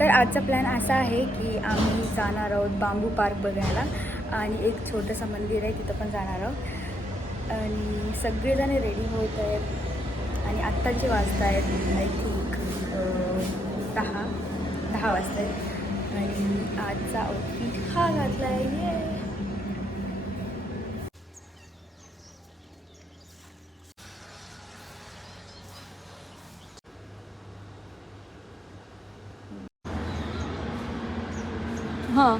तर आजचा प्लॅन असा आहे की आम्ही जाणार आहोत बांबू पार्क बघायला आणि एक छोटंसं मंदिर आहे तिथं पण जाणार आहोत आणि सगळेजण रेडी होत आहेत आणि आत्ताचे वाजता आहेत आय थिंक 10 वाजता आहेत आणि आजचा आउटफिट हा घातला आहे. हां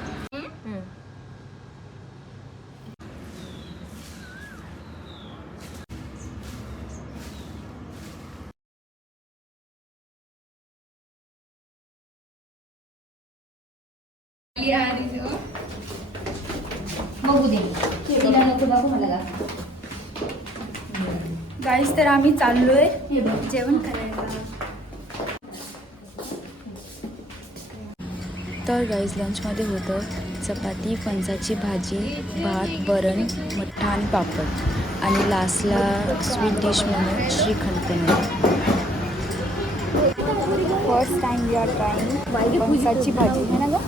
बघू दे तिला नको दाखव मला गाईस तर आम्ही चाललोय जेवण करायला. तर गाईज लंचमध्ये होतं चपाती, फणसाची भाजी, भात, वरण, मठ्ठा आणि पापड आणि लास्टला स्वीट डिश म्हणून श्रीखंड पण होतं. First time we are trying फणसाची भाजी आहे ना गं,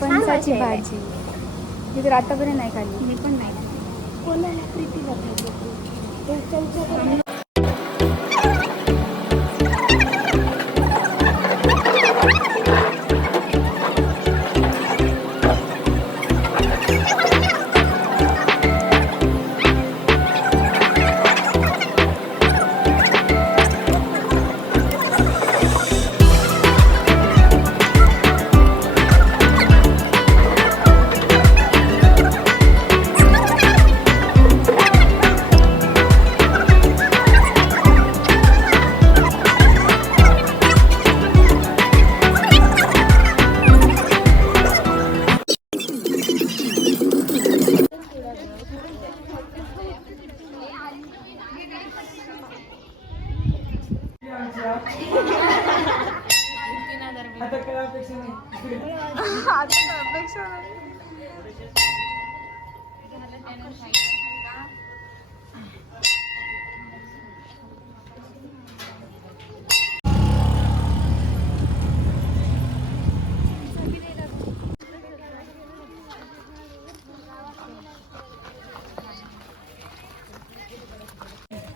फणसाची भाजी. मी तर आतापर्यंत नाही खाल्ली. मी पण नाही कोणाला प्रीतीला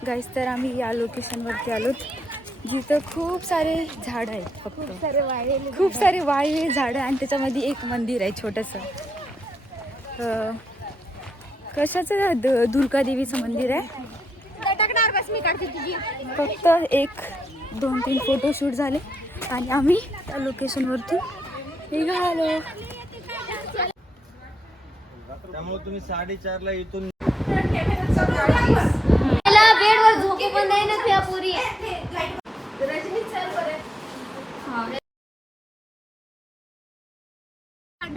गाईस तर आम्ही या लोकेशनवरती आलोत जिथं खूप सारे झाडं आहेत. फक्त खूप सारे वाळलेले झाडं आणि त्याच्यामध्ये एक मंदिर आहे छोटंसं. कशाचं दुर्गा देवीचं मंदिर आहे. फक्त 1-2-3 फोटोशूट झाले आणि आम्ही त्या लोकेशनवरती निघालो. त्यामुळे तुम्ही 4:30ला इथून बेडवर झोपू पण नाही ना त्या पुरी.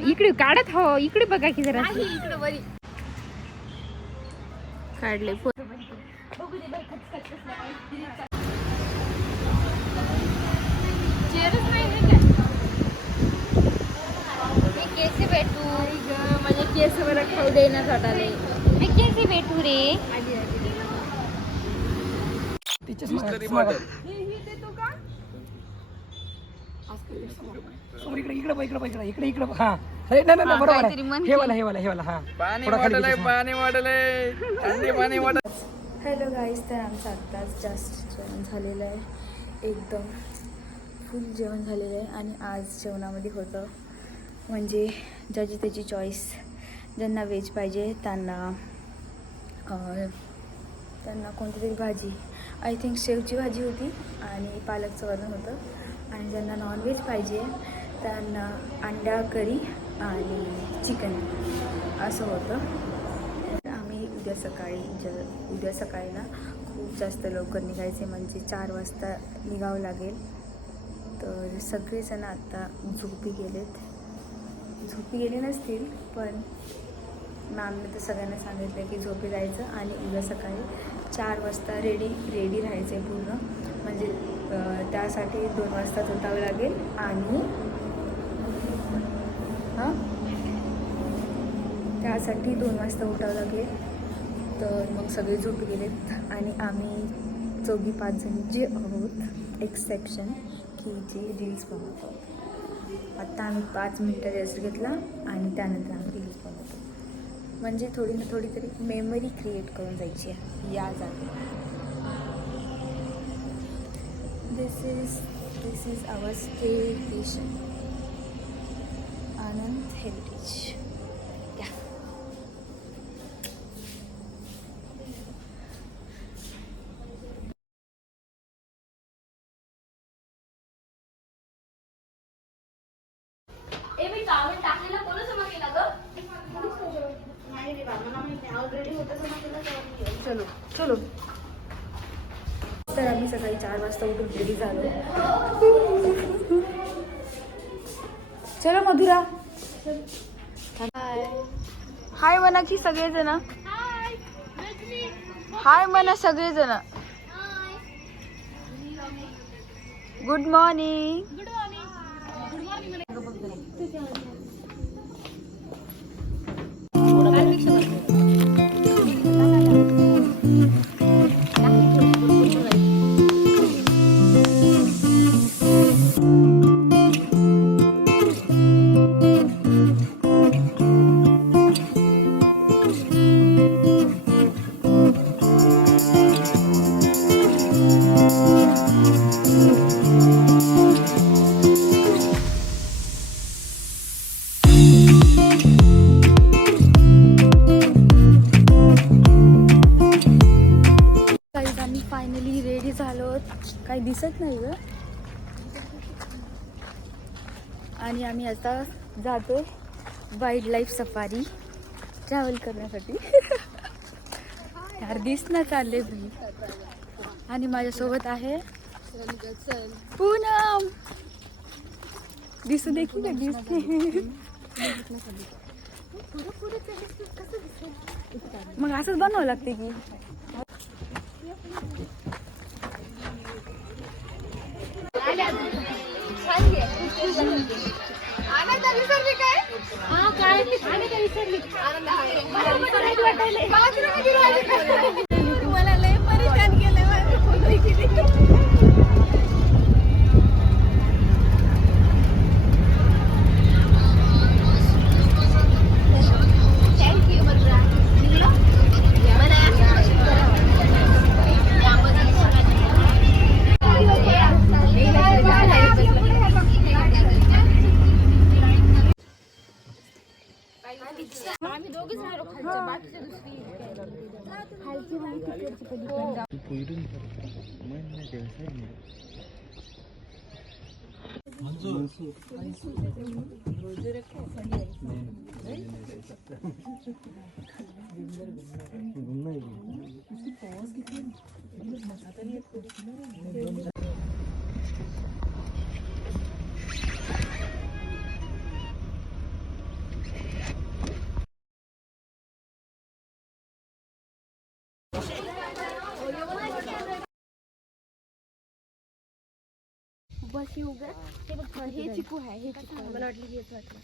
इकडे काढत हो, इकडे बघा की जरा काढले फोटो. कैसे भेटू म्हणजे केस वर खाऊ देण्यात वाटाले. मी कैसे भेटू रे. इकडे हा बरोबर आहे. हे वाला हा पाणी वाढलंय थंडी वाढत. हॅलो गाईज, तर आमचं आत्ताच जास्त जेवण झालेलं आहे. एकदम फुल जेवण झालेलं आहे आणि आज जेवणामध्ये होतं म्हणजे ज्याची त्याची चॉईस. ज्यांना व्हेज पाहिजे त्यांना कोणती तरी भाजी, आय थिंक शेवची भाजी होती आणि पालकचं वरण होतं. आणि ज्यांना नॉनव्हेज पाहिजे त्यांना अंडा करी आणि चिकन असं होतं. आम्ही उद्या सकाळी ना खूप जास्त लवकर निघायचे म्हणजे 4 वाजता निघावं लागेल. तर सगळेजण आता झोपी गेले नसतील पण मॅमने तर सगळ्यांना सांगितलं की झोपी जायचं आणि उद्या सकाळी 4 वाजता रेडी राहायचं आहे पूर्ण. म्हणजे त्यासाठी 2 वाजता उठावं लागेल आणि त्यासाठी 2 वाजता उठावं लागेल. तर मग सगळे झोपी गेलेत आणि आम्ही 4-5 जण जे आहोत एक्सेप्शन की जे रील्स बनवतो. आत्ता आम्ही 5 मिनटं रेस्ट घेतला आणि त्यानंतर आम्ही रील्स बनवतो. म्हणजे थोडी ना थोडी तरी मेमरी क्रिएट करून जायची आहे या जागी. This is our station Anand heritage. या चलो चलो. तर आम्ही सकाळी 4 वाजता उठून रेडी झालो. चलो मधुरा. हाय म्हणा की सगळेजण. हाय म्हणा सगळेजण. Good morning. आम्ही फायनली रेडी झालो. काही दिसत नाही ग. आणि आम्ही आता जातो वाईल्ड लाईफ सफारी ट्रॅव्हल करण्यासाठी. यार दिसणं चालले मी. आणि माझ्यासोबत आहे पूनम. दिसू देखील ना दिसते. मग असंच बनवावं लागते की. बस हे उघड. हे बघ हे चिकू आहे. हे चिकू मला वाटलं की याचं वाटलं.